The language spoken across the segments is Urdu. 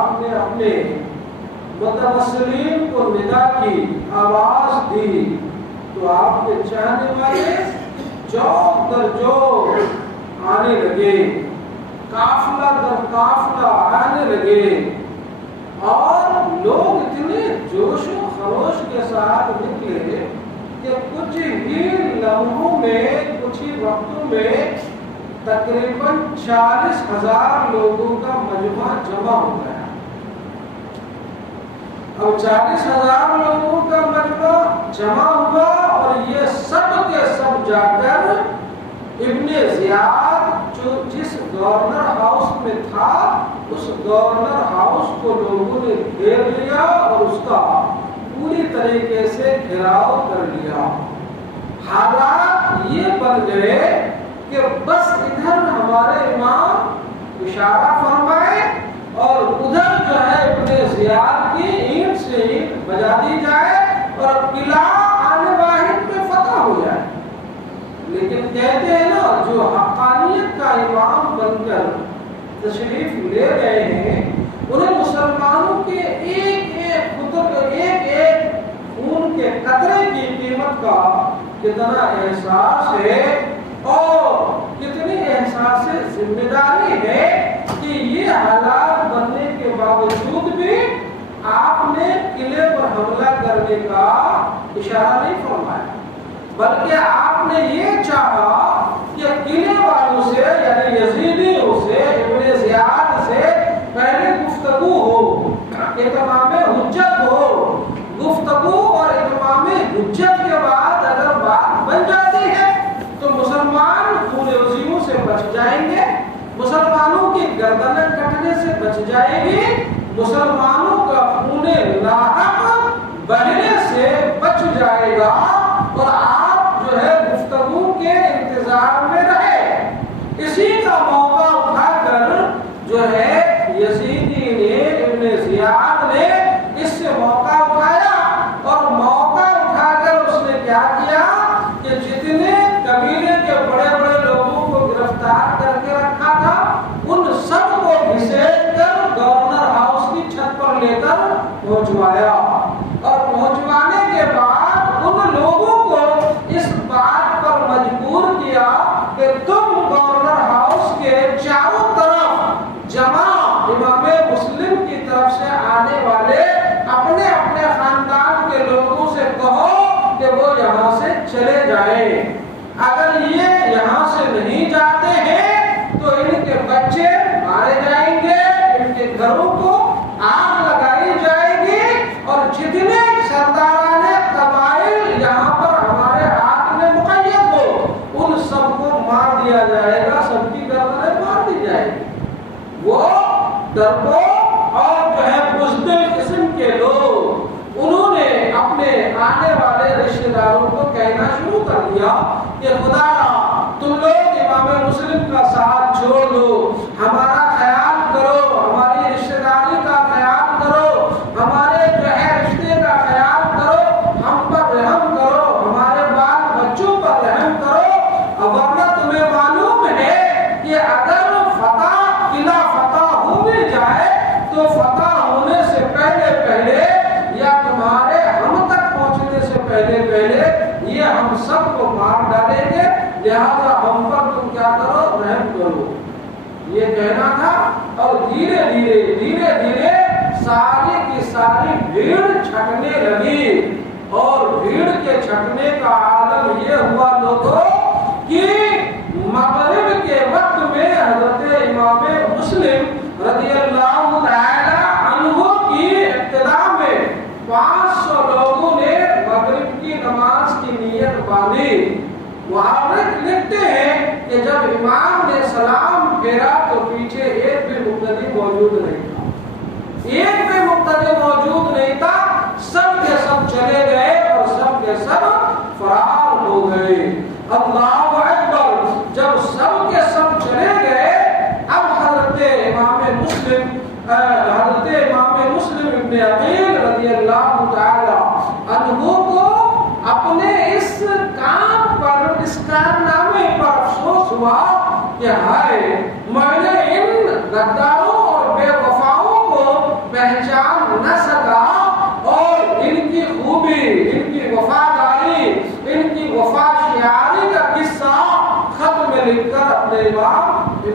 آپ نے اپنے متوسلین کو ندا کی، آواز دی، تو آپ کے چاہنے والے جوق در جوق آنے لگے، قافلہ در قافلہ آنے لگے، اور لوگ اتنے جوش و خروش کے ساتھ نکلے کہ کچھ ہی لمحوں میں، کچھ ہی وقتوں میں تقریباً 40,000 لوگوں کا مجمع جمع ہو گیا۔ اب 40,000 لوگوں کا مجمع جمع ہوا، اور یہ سب کے سب جا کر ابن زیاد جو جس گورنر ہاؤس میں تھا، اس گورنر ہاؤس کو لوگوں نے گھیر لیا اور اس کا پوری طریقے سے گھیراؤ کر لیا۔ حالات یہ بن گئے کہ بس ادھر ہمارے امام اشارہ فرمائے اور ادھر جو ہے ابن زیاد کی اینٹ سے اینٹ بجا دی جائے اور قلعہ آنے واحد میں فتح ہو جائے۔ لیکن کہتے ہیں نا، جو حقانیت کا امام بن کر تشریف لے گئے ہیں، انہیں مسلمانوں کے ایک ایک خطر، ایک ایک خون کے قطرے کی قیمت کا کتنا احساس ہے اور کتنی احساس ذمہ داری ہے کہ یہ حالات بننے کے باوجود بھی آپ نے قلعے پر حملہ کرنے کا اشارہ نہیں فرمایا، بلکہ آپ نے یہ چاہا کہ قلعے والوں سے، یعنی یزیدیوں سے، ابن زیاد سے پہلے گفتگو ہو، اتمام حجت ہو، گفتگو اور اتمام حجت کے بعد اگر بات بن جاتی ہے تو مسلمان خون عظیموں سے بچ جائیں گے، مسلمانوں کی گردنیں کٹنے سے بچ جائے گی، مسلمانوں کا خون ناحق بہنے سے بچ جائے گا، اور آپ جو ہے گفتگو کے انتظار میں رہے۔ اسی کا موقع اٹھا کر جو ہے یزیدی نے، ابن زیاد نے اس سے موقع اٹھایا، اور موقع اٹھا کر اس نے کیا کیا کہ جتنے قبیلے کے بڑے بڑے لوگوں کو گرفتار کر کے رکھا تھا، ان سب کو گھسیٹ کر گورنر ہاؤس کی چھت پر لے کر پہنچوایا، اور پہنچوانے کے بعد ان لوگوں کو اس بات پر مجبور کیا کہ تم گورنر ہاؤس کے چاروں طرف جمع امام مسلم کی طرف سے آنے والے اپنے اپنے خاندان کے لوگوں سے کہو کہ وہ یہاں سے چلے جائیں، اگر یہ یہاں سے نہیں جاتے ہیں تو ان کے بچے مارے جائیں گے، ان کے گھروں کو آگ لگائی جائے گی، اور جتنے سرداران قبائل یہاں پر ہمارے ہاتھ میں مقید ہو ان سب کو مار دیا جائے گا، سب کی گردنیں مار دی جائے گی۔ وہ ڈرپوک اور جو ہے بزدل قسم کے لوگ، انہوں نے اپنے آنے والے رشتہ داروں کو کہنا شروع کر دیا کہ خدا تم لوگ امام مسلم کا ساتھ چھوڑ دو، ہمارا خیال کرو، ہماری رشتہ داری کا خیال کرو، ہمارے جو ہے رشتے کا خیال کرو، ہم پر رحم کرو، ہمارے بال بچوں پر رحم کرو، ورنہ تمہیں معلوم ہے کہ اگر قلعہ فتح ہو بھی جائے تو فتح ہونے سے پہلے پہلے یا تمہارے ہم تک پہنچنے سے پہلے پہلے یہ ہم سب کو مار ڈالیں گے، لہذا ہم پر تم کیا کرو، رحم کرو۔ یہ کہنا تھا، اور دھیرے دھیرے ساری کی ساری بھیڑ چھٹنے لگی، اور بھیڑ کے چھٹنے کا عالم یہ ہوا لوگوں کہ مغرب کے وقت میں حضرت امام مسلم رضی اللہ تعالی عنہ کی ابتدا میں 500 لوگوں نے مغرب کی نماز کی نیت باندھی۔ وہاں لکھتے ہیں کہ جب امام نے سلام پھیرا تو پیچھے ایک بھی مقتدی موجود نہیں تھا، ایک بھی مقتدی موجود نہیں تھا، سب کے سب چلے گئے اور سب کے سب فرار ہو گئے۔ اللہ اکبر! جب سب کے سب چلے گئے، اب حضرت امام مسلم ابن عقیل رضی اللہ تعالی عنہ کو اپنے اس کام پر، اس کارنامے پر افسوس ہوا کہ ہائے، میں نے ان غداروں اور بے وفاؤں کو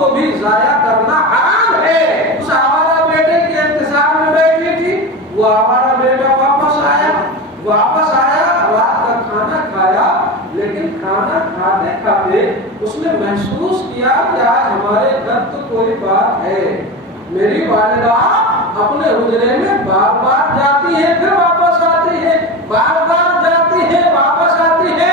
کو بھی ضائع کرنا حرام ہے۔ اس آوارہ بیٹے کے انتظار میں بیٹھی تھی، وہ آوارہ بیٹا واپس آیا، رات کا کھانا کھایا، لیکن کھانا کھاتے کھاتے اس نے محسوس کیا کہ آج ہمارے گھر تو کوئی بات ہے۔ میری والدہ اپنے حجرے میں بار بار جاتی ہے پھر واپس آتی ہے، بار بار جاتی ہے واپس آتی ہے۔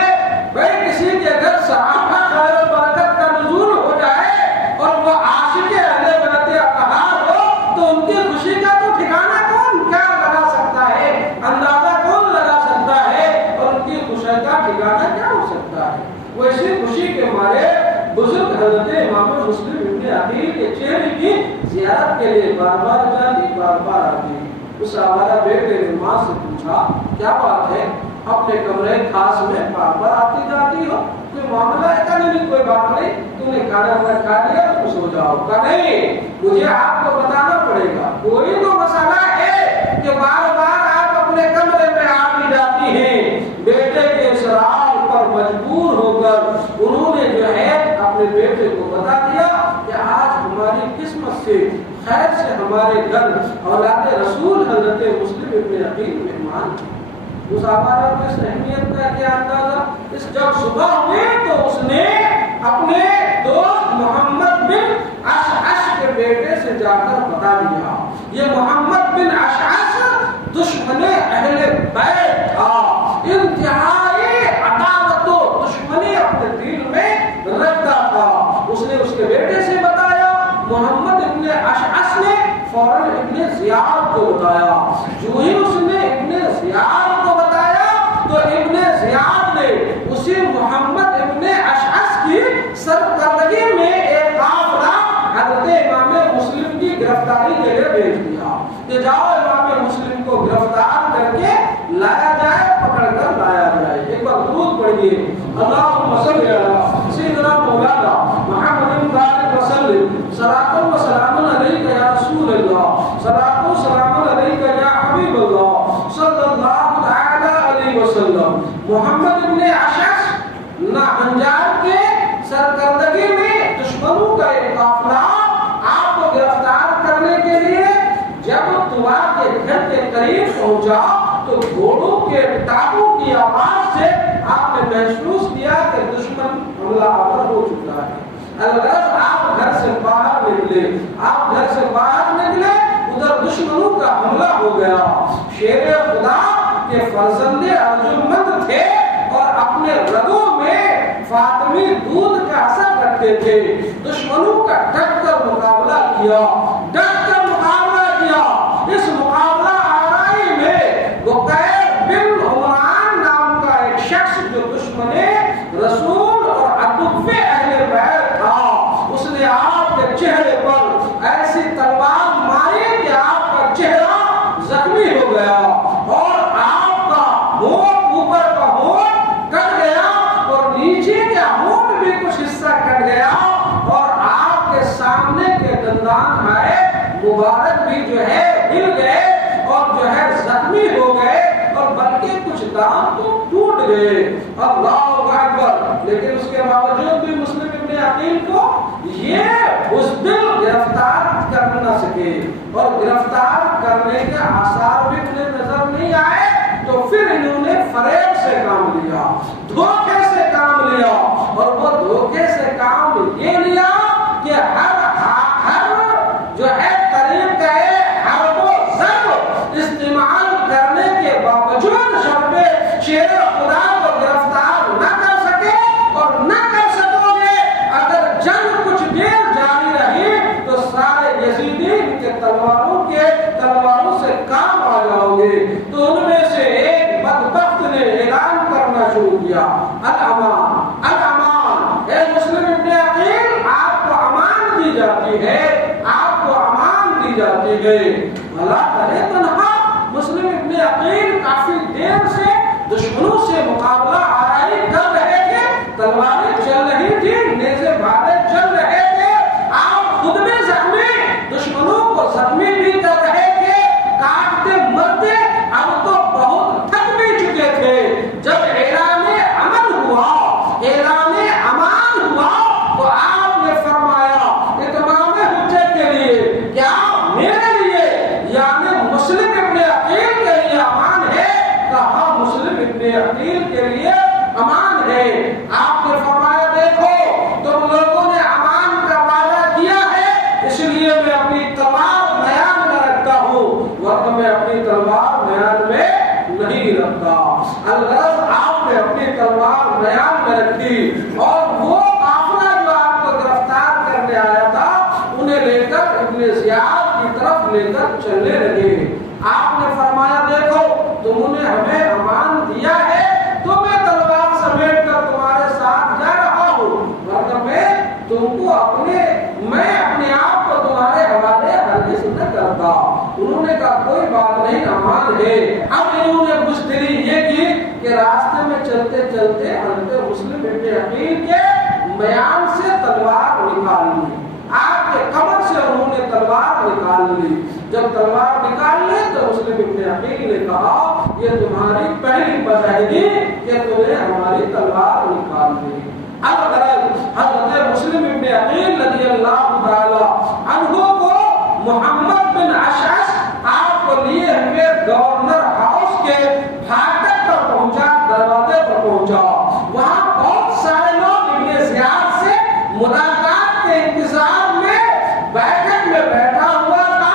بھائی کسی کے گھر صحابہ خیر و برکت کا نزول ہو جائے اور وہ عاشق اہل بیت اطہار ہو تو ان کی خوشی کا تو ٹھکانہ کون کیا لگا سکتا ہے، اندازہ کون لگا سکتا ہے، اور ان کی خوشی کا ٹھکانہ کیا ہو سکتا ہے۔ وہ اسی خوشی کے مارے بزرگ حضرت امام مسلم ابن عقیل کے چہرے کی زیارت کے لیے بار بار جاتی، بار بار آتی۔ اس آوارہ بیٹے نے ماں سے پوچھا کیا بات ہے، اپنے کمرے خاص میں بار بار آتی جاتی ہو، کوئی معاملہ ہے؟ کہا نہیں کوئی بات نہیں، تم نے کھانا کھا لیا تم سو جاؤ۔ کہا نہیں، مجھے آپ کو بتانا پڑے گا، کوئی تو مسئلہ ہے کہ بار بار آپ اپنے کمرے میں آتی جاتی ہیں۔ بیٹے کے اصرار پر مجبور ہو کر انہوں نے جو ہے اپنے بیٹے کو بتا دیا کہ آج ہماری قسمت سے خیر سے ہمارے گھر اولاد رسول حضرت مسلم ابن عقیل مہمان۔ اس آوارہ کو اس اہمیت کا کیا اندازہ، اس جب صبح ہوئی تو اس نے اپنے دوست محمد بن اشعث کے بیٹے سے جا کر بتا دیا۔ یہ محمد بن اشعث دشمن اہل بیت تھا، انتہائی عداوت و دشمنی اپنے دل میں رکھتا تھا۔ اس نے اس کے بیٹے سے بتایا، محمد ابن اشعث نے فوراً ابن زیاد کو بتایا۔ جو ہی اس نے ابن زیاد کو بتایا تو ابن زیاد نے اسی محمد ابن اشعث کی سرکردگی میں ایک قافلہ حضرت امام مسلم کی گرفتاری کے لیے بھیج دیا کہ جاؤ امام مسلم کو گرفتار کر کے لایا جائے، پکڑ کر لایا جائے۔ ایک بار درود پڑھیے، اللہم صلی علی سیدنا مولانا محمد بارک وسلم، صلاۃ و سلام علیک یا رسول اللہ، صلاۃ و سلام علیک یا حبیب اللہ صلی اللہ تعالی علیہ وسلم۔ محمد ابن اشعث ناہنجار کے سرکردگی میں دشمنوں کا ایک قافلہ آپ کو گرفتار کرنے کے لیے جب طوا کے گھر کے قریب پہنچا تو گھوڑوں کے ٹانگوں کی آواز سے آپ نے محسوس کیا کہ دشمن حملہ آور ہو چکا ہے۔ الغرض آپ گھر سے باہر نکلے، ادھر دشمنوں کا حملہ ہو گیا۔ شیر خدا کے فرزند ارجمند تھے اور اپنے رگوں میں فاطمی دودھ کا اثر رکھتے تھے۔ دشمنوں کا ڈٹ کر مقابلہ کیا، اس مقابلہ آرائی میں بقیر بن عمران نام کا ایک شخص جو دشمن رسول اور عدو اہل بیت تھا، اس نے آپ کے چہرے پر ایسی تلوار ماری کہ آپ کا چہرہ زخمی ہو گیا اور آپ کا ہونٹ، اوپر کا ہونٹ کٹ گیا اور نیچے کا ہونٹ بھی کچھ حصہ کٹ گیا اور آپ کے سامنے کے دندان آئے مبارک بھی جو ہے ہل گئے اور جو ہے زخمی ہو گئے اور بلکہ کچھ دانت تو ٹوٹ گئے۔ اللہ اکبر! لیکن اس کے باوجود بھی مسلم ابن عقیل کو یہ بزدل گرفتار کر نہ سکے اور گرفتار کرنے کے آثار بھی انہیں نظر نہیں آئے، تو پھر انہوں نے فریب سے کام لیا، دھوکے سے کام لیا، اور وہ دھوکے سے کام یہ لیا کہ ہر جو ہے طریقہ حرب و ضرب استعمال کرنے کے باوجود شب شیر خدا کو گرفتار نہ کر سکے اور نہ کر سکو گے۔ اگر جنگ کچھ دیر جاری رہی تو سارے یزیدی ان کے تلواروں سے کام آ جاؤ گے۔ تو ان میں سے ایک بدبخت نے اعلان کرنا شروع کیا، الامان الامان، اے مسلم ابن عقیل آپ کو امان دی جاتی ہے، آپ کو امان دی جاتی ہے۔ بھلا کرے تنہا مسلم ابن عقیل کافی دیر سے دشمنوں سے مقابلہ آرائی کر رہے تھے، تلواریں چل رہی تھی، نیزے بھالے چل رہے تھے، آپ خود بھی زخمی، دشمنوں کو زخمی بھی کر رہے تھے، کاٹتے مرتے اب تو بہت تھک بھی چکے تھے۔ جب اعلان امان ہوا تو آپ نے فرمایا الغرض آپ نے اپنی تلوار میان میں رکھی اور وہ قافلہ جو آپ کو گرفتار کرنے آیا تھا انہیں لے کر ابن زیاد کی طرف لے کر چلنے لگے۔ آپ نے فرمایا دیکھو تم نے ہمیں امان دیا ہے تو میں تلوار سمیٹ کر تمہارے ساتھ جا رہا ہوں، ورنہ میں اپنے آپ کو تمہارے حوالے ہرگز نہ کرتا۔ انہوں نے کہا کوئی بات نہیں، امان ہے۔ اب انہوں نے بزدلی یہ کی کہ راستے میں چلتے چلتے حضرت مسلم ابن عقیل کے میان سے تلوار نکال لی، آپ کے کمر سے انہوں نے تلوار نکال لی۔ جب تلوار نکال لی تو مسلم ابن عقیل نے کہا یہ تمہاری پہلی بداہی کہ تمہیں ہماری تلوار نکال دی۔ اب حضرت مسلم ابن عقیل رضی اللہ تعالی عنہ کو محمد بن اشعث آپ کو لیے ہوئے گورنر ہاؤس کے پھاٹک پر پہنچا، دروازے پر پہنچا۔ وہاں بہت سارے لوگ ابن زیاد سے ملاقات کے انتظار میں بیٹھک میں بیٹھا ہوا تھا،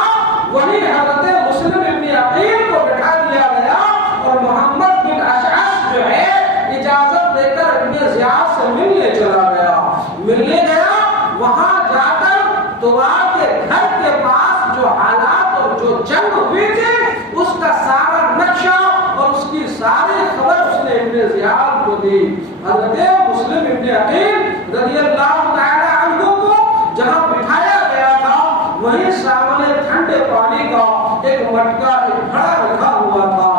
وہی حضرت مسلم ابن عقیل کو بٹھا دیا گیا اور محمد بن اشعث جو ہے اجازت دے کر ابن زیاد سے ملنے چلا گیا۔ ملنے گیا، وہاں جا کر توا کے گھر کے پاس جو حالات اور جو جنگ ہوئی تھی اس کا سارا نقشہ اور اس کی ساری خبر اس نے ابن زیاد کو دی۔ حضرت مسلم ابن عقیل رضی اللہ تعالی عنہ کو جہاں بٹھایا گیا تھا وہیں سامنے ٹھنڈے پانی کا ایک مٹکا، ایک گھڑا رکھا ہوا تھا۔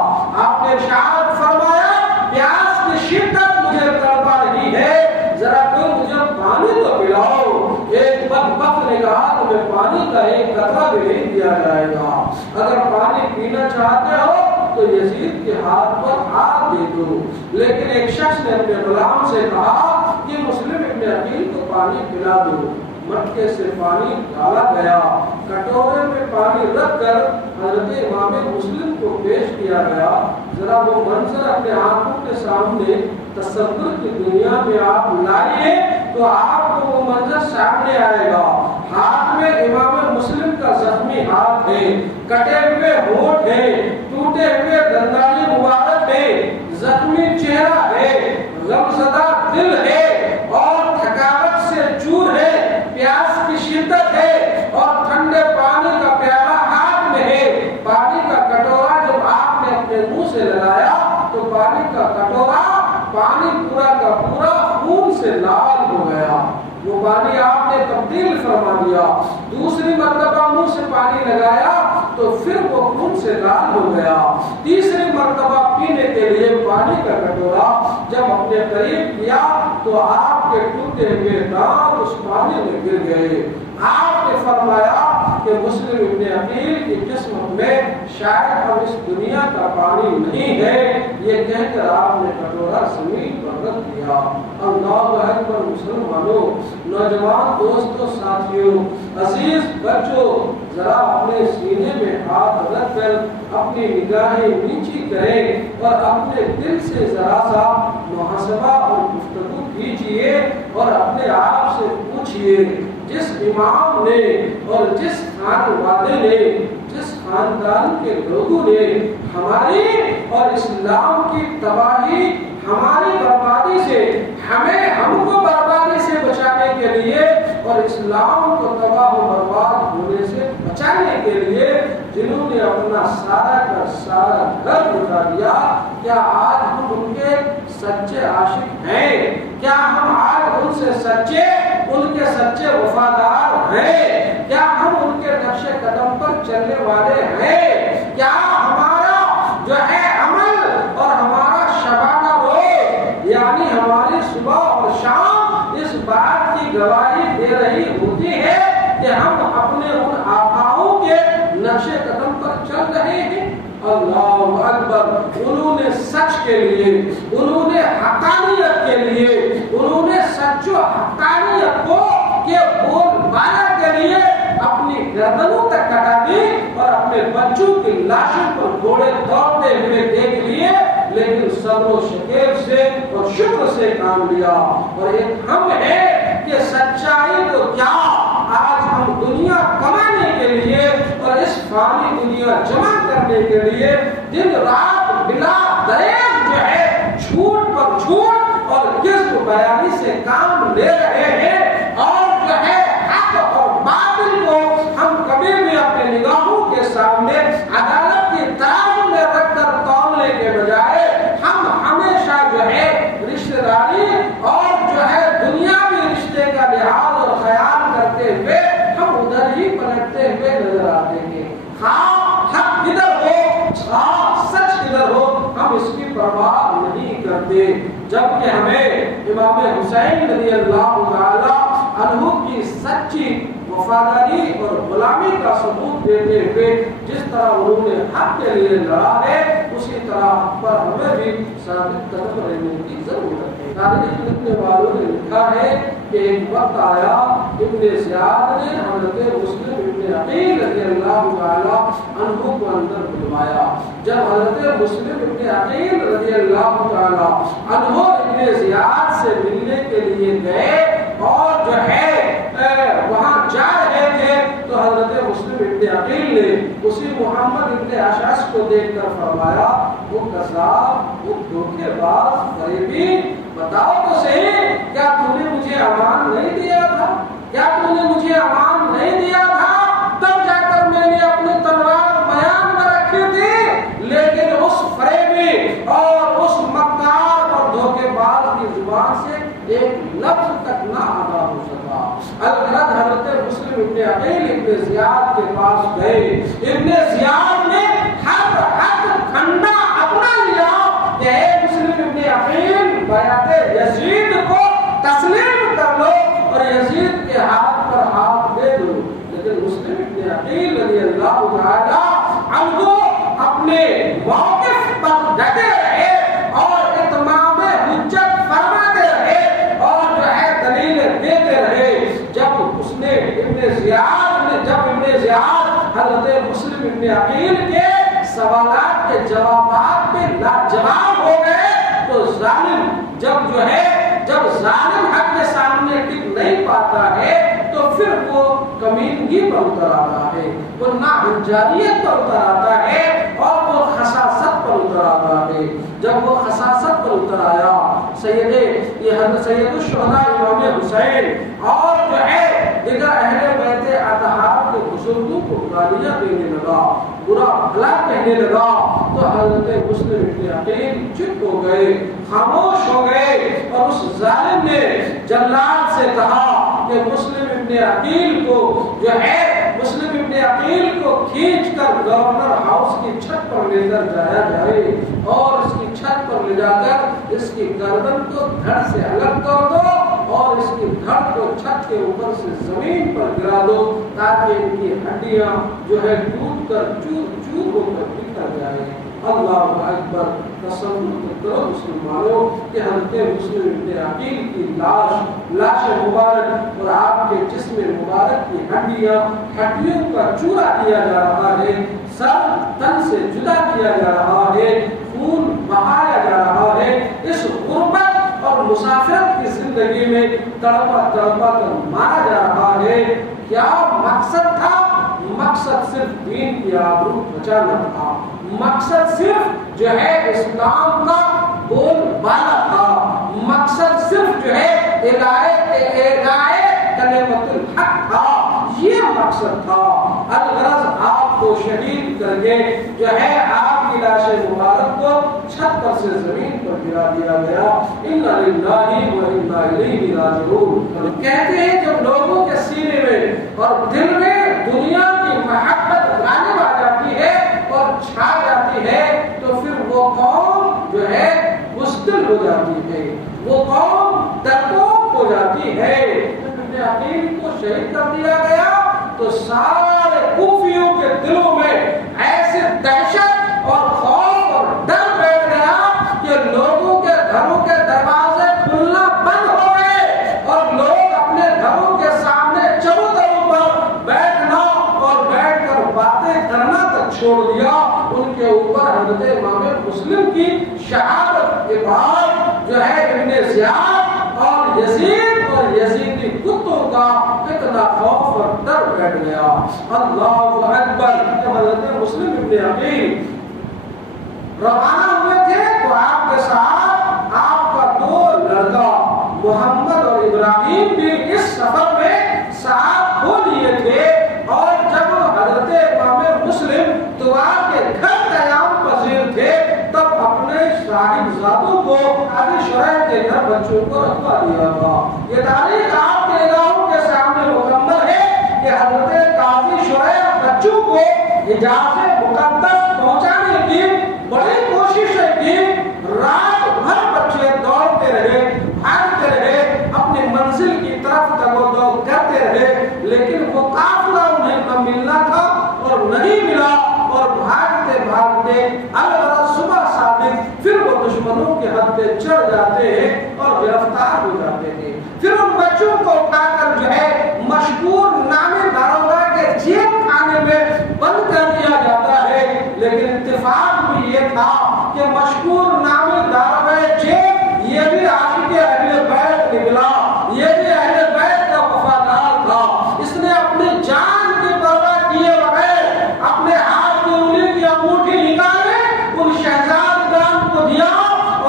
آپ نے ارشاد فرمایا پیاس کی شدت مجھے تڑپا رہی ہے، ذرا کوئی مجھے پانی تو پلاؤ۔ ایک بدبخت نے کہا تمہیں پانی کا ایک قطرہ بھی نہیں دیا جائے گا، اگر پانی پینا چاہتے ہو تو یزید کے ہاتھ پر ہاتھ دے دو۔ لیکن ایک شخص نے اپنے غلام سے کہا کہ مسلم ابن عقیل کو پانی پلا دو۔ مٹکے سے پانی ڈالا گیا، کٹورے میں پانی رکھ کر حضرت امام مسلم کو پیش کیا گیا۔ ذرا وہ منظر اپنے آنکھوں کے سامنے تصور کی دنیا میں آپ لائیے تو آپ کو وہ منظر سامنے آئے گا۔ ہاتھ میں امام مسلم کا زخمی ہاتھ ہے، کٹے ہوئے ہونٹ ہے، ٹوٹے ہوئے دندانی مبارک ہے، زخمی چہرہ ہے، غمزدہ دل ہے اور تھکاوٹ سے چور ہے، پیاس کی شدت ہے اور ٹھنڈے پانی کا پیالہ ہاتھ میں ہے۔ پانی کا کٹورا جب آپ نے اپنے منہ سے لگایا تو پانی کا کٹورا، پانی پورا کا پورا خون سے لال ہو گیا۔ وہ پانی آپ نے تبدیل فرما دیا۔ دوسری مرتبہ منہ سے پانی لگایا تو پھر وہ خون سے لال ہو گیا۔ تیسری مرتبہ پینے کے لیے پانی کا کٹورا جب اپنے قریب کیا تو آپ کے ٹوٹے ہوئے دانت اس پانی میں گر گئے۔ آپ نے فرمایا کہ مسلم ابن عقیل کی قسمت میں شاید اب اس دنیا کا پانی نہیں ہے، یہ کہہ کر آپ نے کٹورا زمین پر رکھ دیا۔ اللہ اکبر مسلمانوں، نوجوان دوستوں، ساتھیوں، عزیز بچوں، ذرا اپنے سینے میں ہاتھ رکھ کر اپنی نگاہیں نیچی کریں اور اپنے دل سے ذرا سا محاسبہ اور گفتگو کیجئے اور اپنے آپ سے پوچھئے جس امام نے اور جس خانوادے نے، جس خاندان کے لوگوں نے ہماری اور اسلام کی تباہی، ہماری بربادی سے، ہم کو بربادی سے بچانے کے لیے اور اسلام کو تباہ و برباد ہونے سے بچانے کے لیے جنہوں نے اپنا سارا کا سارا گھر لٹا دیا، کیا آج ہم ان کے سچے عاشق ہیں؟ کیا ہم آج ان سے ان کے سچے وفادار ہیں؟ کیا ہم ان کے نقش قدم پر چلنے والے ہیں؟ کیا ہمارا جو ہے عمل اور ہمارا شبانہ روز یعنی ہماری صبح اور شام اس بات کی گواہی دے رہی ہوتی ہے کہ ہم اپنے ان آقاؤں کے نقش قدم پر چل رہے ہیں؟ اللہ اکبر! انہوں نے سچ کے لیے، انہوں نے حقانیت کے لیے، انہوں نے سچ و حقانیت کو کے بول بالا کے لیے اپنی گردنوں تک کٹا دی اور اپنے بچوں کی لاشوں پر گھوڑے دوڑتے ہوئے دیکھ لیے، لیکن صبر و شکیب سے اور شکر سے کام لیا۔ اور ایک ہم ہے کہ سچائی تو کیا، آج ہم دنیا کمانے کے لیے اور اس فانی دنیا جمع کرنے کے لیے دن رات بلا دریغ جو ہے پرواہ نہیں کرتے، جبکہ ہمیں امام حسین رضی اللہ تعالی عنہ کی سچی وفاداری اور غلامی کا ثبوت دیتے ہوئے جس طرح انہوں نے حق کے لیے لڑا ہے اسی طرح حق پر ہمیں بھی ثابت قدم رہنے کی ضرورت ہے۔ تاریخ لکھنے والوں نے لکھا ہے کہ ایک وقت آیا ابن زیاد نے حضرت مسلم ابن عقیل رضی اللہ تعالی عنہ کو اندر بلوایا۔ جب حضرت مسلم ابن عقیل رضی اللہ تعالی عنہ ابن زیاد سے ملنے کے لیے گئے اور جو ہے وہاں جا رہے تھے تو حضرت مسلم ابن عقیل نے اسی محمد ابن اشعث کو دیکھ کر فرمایا وہ قذاب، وہ دھوکے باز، فریبی، بتاؤ تو صحیح کیا تو نے مجھے امان نہیں دیا تھا؟ کیا تو نے مجھے امان نہیں دیا تھا؟ تب جا کر میں نے اپنی تلوار بیان میں رکھی تھی، لیکن اس فریبی اور اس مکار اور دھوکے باز کی زبان سے ایک لفظ تک نہ ادا ہو سکا۔ الغرض حضرت مسلم ابن عقیل ابن زیاد کے پاس گئے، ابن زیاد نے ہر حق کھنڈا اپنا لیا کہ اے مسلم ابن عقیل بیعت یزید کو تسلیم کر لو اور یزید کے ہاتھ پر ہاتھ دے دو، لیکن مسلم ابن عقیل رضی اللہ تعالی عنہ اپنے موقف پر ڈٹے رہے اور اتمام حجت فرماتے رہے اور جو ہے دلیلیں دیتے رہے۔ جب ابن زیاد حضرت مسلم ابن عقیل کے سوالات کے جوابات پہ لاجواب ہو گئے تو ظالم جب ظالم حق کے سامنے ٹک نہیں پاتا ہے تو پھر وہ کمینگی پر اتر آتا ہے، وہ ناہنجاریت پر اتر آتا ہے اور وہ خساست پر اتر آتا ہے۔ جب وہ خساست پر اتر آیا سید الشہداء امام حسین اور جو ہے دیگر اہل بیت اطہار کے بزرگوں کو گالیاں دینے لگا، برا بھلا کہنے لگا تو حضرت مسلم ابن عقیل چپ ہو گئے، خاموش ہو گئے اور اس ظالم نے جلاد سے کہا کہ مسلم ابن عقیل کو جو ہے مسلم ابن عقیل کو کھینچ کر گورنر ہاؤس کی چھت پر لے کر جایا جائے اور اس کی چھت پر لے جا کر اس کی گردن کو دھڑ سے الگ کر دو اور اس کی دھڑ کو چھت کے اوپر سے زمین پر گرا دو تاکہ ان کی ہڈیاں جو ہے ٹوٹ کر چور چور ہو کر بکھر جائے۔ اللہ اکبر! تصور کرو مسلمانوں کہ حضرت مسلم ابن عقیل کی لاش مبارک اور آپ کے جسم مبارک کی ہڈیوں کا چورا کیا جا رہا ہے، سر تن سے جدا کیا جا رہا ہے، خون بہایا جا رہا ہے، اس غربت اور مسافرت کی زندگی میں تڑپا تڑپا کر مارا جا رہا ہے۔ کیا مقصد تھا؟ مقصد صرف دین کی آبرو بچانا تھا، مقصد صرف جو ہے اسلام کا بول بالا تھا، مقصد صرف جو ہے اعلائے کلمۃ الحق تھا، یہ مقصد تھا۔ الغرض آپ کو شہید کر کے جو ہے آپ کی لاش مبارک کو چھت پر سے زمین پر گرا دیا گیا۔ انا للہ و انا الیہ راجعون۔ کہتے ہیں جب لوگوں کے سینے میں اور دل میں دنیا کی محبت غالب آ جاتی ہے اور چھا جاتی ہے تو پھر وہ قوم جو ہے مستل ہو جاتی ہے، وہ قوم ڈرپوک ہو جاتی ہے۔ ابن عقیل کو شہید کر دیا گیا تو سارے کوفیوں کے دلوں میں ایسے دہشت اور خوف اور ڈر بیٹھ گیا کہ لوگوں کے گھروں کے دروازے کھلنا بند ہو گئے اور لوگ اپنے گھروں کے سامنے چبوتروں پر بیٹھنا اور بیٹھ کر باتیں کرنا تک چھوڑ دیا۔ ان کے اوپر حضرت امام مسلم کی شہادت کے بعد جو ہے ابن زیاد اور یزید اور یزیدی کتوں کا اتنا خوف اور ڈر بیٹھ گیا۔ اللہ اکبر! جب حضرت مسلم ابن عقیل روانہ ہوئے تھے تو آپ کے ساتھ آپ کا دو لڑکا محمد اور ابراہیم بھی اس سفر میں ساتھ ہو لیے تھے، اور جب حضرت امام مسلم دعا کے گھر قیام پذیر تھے تب اپنے صاحبزادوں کو قاضی شرح کے گھر بچوں کو رکھوا دیا تھا۔ یہ تاریخ آپ کے نگاہوں کے سامنے مکمل ہے کہ حضرت قاضی شرح بچوں کو حجاز مقدس پہنچانے کی بڑی کوششیں کی، لیکن وہ قافلہ انہیں نہ ملنا تھا اور نہیں ملا، اور بھاگتے بھاگتے البتہ صبح صادق پھر وہ دشمنوں کے ہاتھ پہ چڑھ جاتے ہیں اور گرفتار ہو جاتے ہیں۔ پھر ان بچوں کو اٹھا کر جو ہے مشکور نامی داروغہ کے جیب خانے میں بند کر دیا جاتا ہے، لیکن اتفاق بھی یہ تھا کہ مشکور نامی داروغہ جیب یہ بھی عاشق اہل بیت نکلا، یہ بھی اہل بیت کا وفادار تھا۔ اس نے اپنی جان کی پرواہ کیے بغیر اپنے ہاتھ کی انگلی کی انگوٹھی نکالے ان شہزادگان کو دیا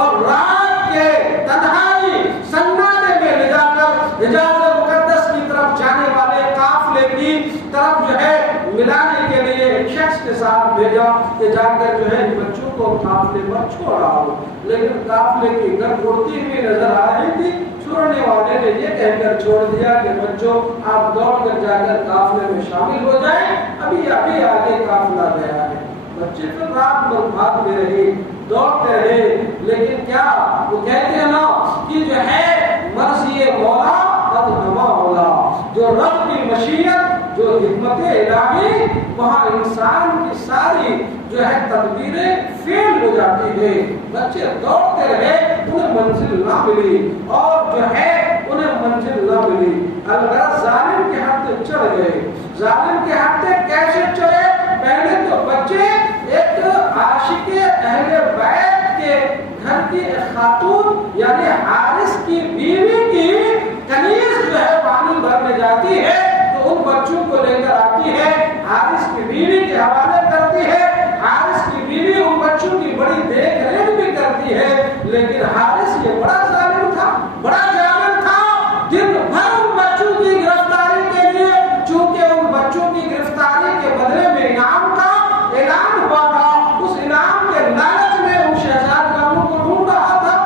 اور رات کے تنہائی سناٹے میں لے جا کر حجاز مقدس کی طرف جانے والے قافلے کی طرف جو ہے ملانے کے لیے ایک شخص کے ساتھ بھیجا کہ جا کر جو ہے بچوں کو قافلے پر چھوڑ آؤ، لیکن قافلے کی گرد اڑتی ہوئی نظر آ رہی تھی۔ چھوڑنے والے نے یہ کہہ کر چھوڑ دیا کہ بچوں آپ دوڑ کر جا کر قافلے میں شامل ہو جائیں، ابھی آگے قافلہ گیا ہے۔ بچے تو رات بھر بھاگتے رہے، دوڑتے رہے، لیکن کیا وہ کہتے ہیں نا کہ جو ہے مرضی مولا قد ہوا مولا، جو رب کی مشیت، جو حکمت الہی، وہاں انسان کی ساری جو ہے تدبیریں فیل ہو جاتی ہے۔ بچے دوڑتے رہے، انہیں منزل نہ ملی، اور جو ہے انہیں منزل نہ ملی۔ البتہ ظالم کے ہاتھ چڑھ گئے۔ ظالم کے ہاتھ کیسے چڑھے؟ پہلے تو بچے ایک عاشق اہل بیت کے گھر کی خاتون یعنی حارث کی بیوی کی کنیز جو ہے پانی بھرنے جاتی ہے تو ان بچوں کو لے کر آتی ہے، حارث کی بیوی کے حوالے کرتی ہے۔ حارث کی بیوی ان بچوں کی بڑی دیکھ ریکھ بھی کرتی ہے، لیکن حارث یہ بڑا ظالم تھا، بڑا جابر تھا۔ دن بھر ان بچوں کی گرفتاری کے لیے، چونکہ ان بچوں کی گرفتاری کے بدلے میں انعام کا اعلان ہوا تھا، اس انعام کے لالچ میں ان شہزادگانوں کو ڈھونڈ رہا تھا۔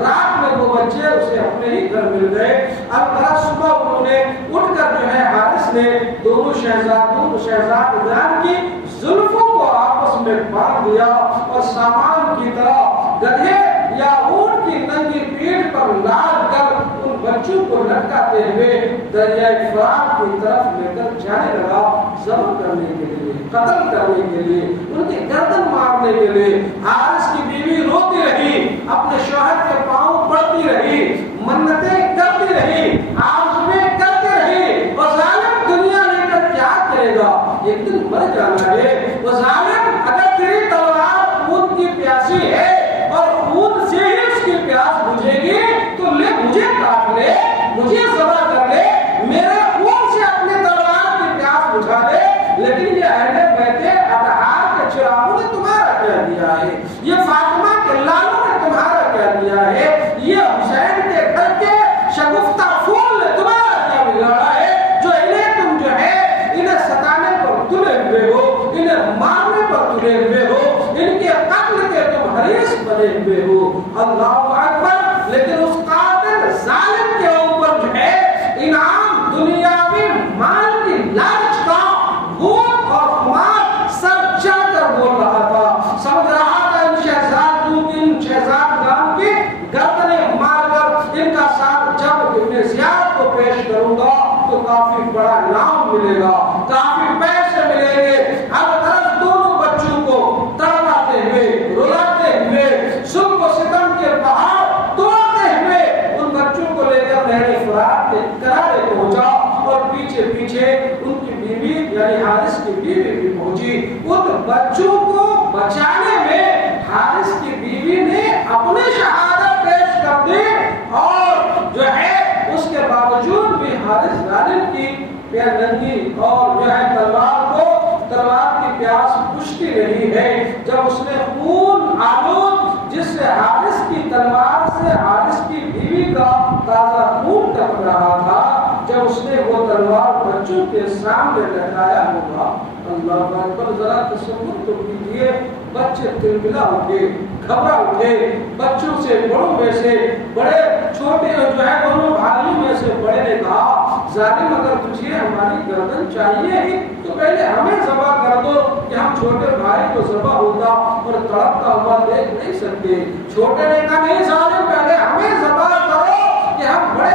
رات میں وہ بچے اسے اپنے ہی گھر مل گئے۔ اب رات صبح انہوں نے اٹھ کر جو ہے حارث نے دونوں شہزادگان کی زلفوں کو آپس میں باندھ دیا اور سامان کی طرح گدھے یا اونٹ کی ننگی پیٹھ پر لاد کر ان بچوں کو لٹکاتے ہوئے دریائے فرات کی طرف لے کر جانے لگا، ذبح کرنے کے لیے، قتل کرنے کے لیے، ان کی گردن مارنے کے لیے۔ حارث کی بیوی روتی رہی، اپنے شوہر کے پاؤں پڑتی رہی، منتیں کرتی رہی، آرزویں کرتی رہی، اور ظالم دنیا لے کر کیا کرے گا؟ ایک دن مر جانا ہے۔ وہ ظالم اگر تیری تلوار خون کی پیاسی ہے اور خون سے ہی اس کی پیاس بجھے گی تو لے مجھے کاٹ لے، مجھے ذبح کر لے، میرے خون سے اپنی تلوار کی پیاس بجھا لے، لیکن یہ اہل بیت اطہار کے چراغوں نے تمہارا کیا دیا ہے؟ یہ فاطمہ کے لالوں نے تمہارا کیا دیا ہے؟ یہ حسین کے گھر کے شگفتہ پھول نے تمہارا کیا بگاڑا ہے جو انہیں تم جو ہے انہیں ستانے پر تلے ہوئے ہو، انہیں مارنے پر تلے ہوئے ہو، ان کے قتل کے تم حریص بنے ہوئے ہو؟ اللہ اکبر۔ لیکن اس قاتل ظالم کے اوپر جو ہے انعام دنیاوی مال کی لالچ کا بھوت اور خمار سر چڑھ کر بول رہا تھا، سمجھ رہا تھا ان شہزادگان کی گردنیں مار کر ان کا ساتھ جب ابن زیاد کو پیش کروں گا تو کافی بڑا انعام ملے گا، کافی پیسے ملیں گے۔ ہر طرف دونوں بچوں کو تڑپاتے ہوئے، رلاتے ہوئے، ظلم و ستم کے پہاڑ توڑتے ہوئے ان بچوں کو لے کر نہر فرات کے کنارے پہنچا، اور پیچھے پیچھے ان کی بیوی یعنی حارث کی بیوی بھی پہنچی۔ ان بچوں کو بچانے میں حارث کی بیوی نے اپنی شہادت پیش کر دی، اور جو ہے اس کے باوجود بھی حارث ظالم کی ننگی اور جو ہے تلوار کی پیاس بجھتی رہی ہے۔ جب اس نے خون آلود جس سے حارث کی تلوار سے حارث کی بیوی کا تازہ خون ٹپک رہا تھا، جب اس نے وہ تلوار بچوں کے سامنے لٹکایا ہوگا، اللہ اکبر، ذرا تصور تو کیجیے، بچے تلبلا اٹھے، گھبرا اٹھے، بچوں سے بڑوں میں سے بڑے، چھوٹے جو ہے دونوں بھائیوں میں سے بڑے نے کہا، ظالم اگر تجھے ہماری گردن چاہیے ہی تو پہلے ہمیں ذبح کر دو کہ ہم چھوٹے بھائی کو ذبح ہوتا اور تڑپتا ہوا دیکھ نہیں سکتے۔ چھوٹے نے کہا نہیں ظالم، پہلے ہمیں ذبح کرو کہ ہم بڑے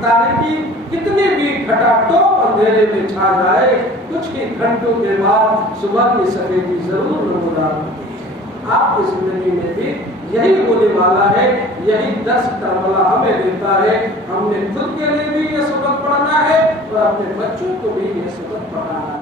تاریکی کتنی بھی کھٹاٹوپ اندھیرے میں چھا جائے، کچھ ہی گھنٹوں کے بعد صبح کی سفیدی ضرور نمودار ہوتی ہے۔ آپ کی زندگی میں بھی یہی ہونے والا ہے، یہی درس کربلا ہمیں دیتا ہے۔ ہم نے خود کے لیے بھی یہ سبق پڑھنا ہے اور اپنے بچوں کو بھی یہ سبق پڑھانا ہے۔